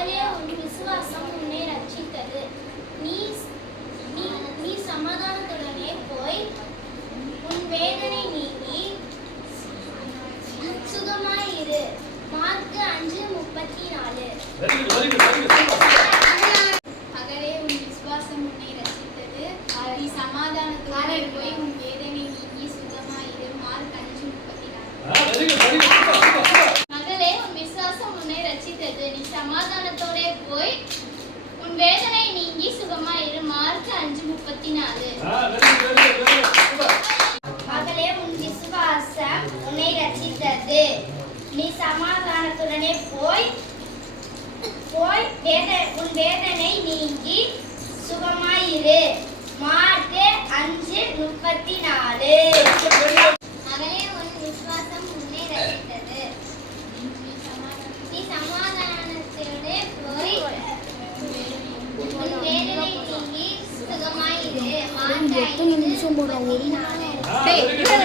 மகளே, உன் விசுவாசம் உன்னை ரட்சித்தது. நீ நீ நீ சமாதானத்துடனே போய் உன் வேதனை நீங்கி சுகமாயிரு. மார்க் 5:34. மகளே, உன் விசுவாசம் உன்னை ரட்சித்தது. நீ சமாதானத்தோடு போய் உன் வேதனை நீங்கி சுகமாயிரு. மார்க் 5:34. மகளே, உன் விசுவாசம் உன்னை ரட்சித்தது. நீ சமாதானத்தோடு போய் உன் வேதனை நீங்கி சுகமாயிரு. மார்க் 5:34. மகளே, உன் விசுவாசம் உன்னை ரட்சித்தது. நீ சமாதானத்துடனே போய் உன் வேதனை நீங்கி சுகமாயிரு. மார்க் 5:34. மகளே, உன் விசுவாசம் உன்னை ரட்சித்தது. நீ சமாதானத்தோடே போய் உன் வேதனை நீங்கி சுகமாயிரு. மார்க் 5:34.